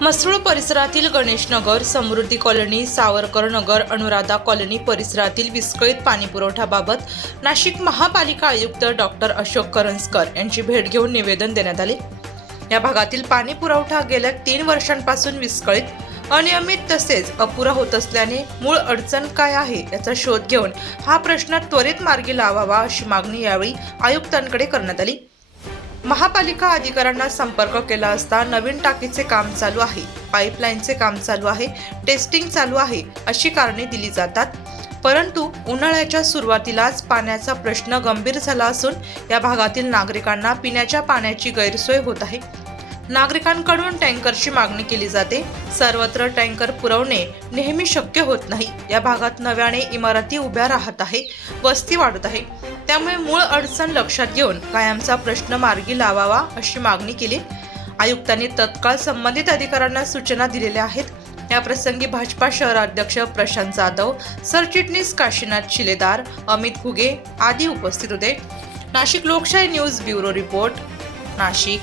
मसरूळ परिसरातील Ganeshnagar Samruddhi colony Savarkar Nagar Anuradha colony परिसरातील विस्कळीत पाणीपुरवठाबाबत नाशिक महापालिका आयुक्त डॉक्टर अशोक करंजकर यांची भेट घेऊन निवेदन देण्यात आले. या भागातील पाणी पुरवठा गेल्या तीन वर्षांपासून विस्कळीत अनियमित तसेच अपुरा होत असल्याने मूळ अडचण काय आहे याचा शोध घेऊन हा प्रश्न त्वरित मार्गी लावावा अशी मागणी यावेळी आयुक्तांकडे करण्यात आली. महापालिका अधिकाऱ्यांना संपर्क केला असता नवीन टाकीचे काम चालू आहे पाईपलाईनचे काम चालू आहे टेस्टिंग चालू आहे अशी कारणे दिली जातात. परंतु उन्हाळ्याच्या सुरुवातीलाच पाण्याचा प्रश्न गंभीर झाला असून या भागातील नागरिकांना पिण्याच्या पाण्याची गैरसोय होत आहे. नागरिकांकडून टँकरची मागणी केली जाते. सर्वत्र टँकर पुरवणे नेहमी शक्य होत नाही. या भागात नव्याने इमारती उभ्या राहत आहे वस्ती वाढत आहे. त्यामुळे मूळ अडचण लक्षात घेऊन कायमचा प्रश्न मार्गी लावावा अशी मागणी केली. आयुक्तांनी तत्काळ संबंधित अधिकाऱ्यांना सूचना दिलेल्या आहेत. या प्रसंगी भाजपा शहराध्यक्ष प्रशांत जाधव सरचिटणीस काशीनाथ शिलेदार अमित घुगे आदी उपस्थित होते. नाशिक लोकशाही न्यूज ब्युरो रिपोर्ट नाशिक.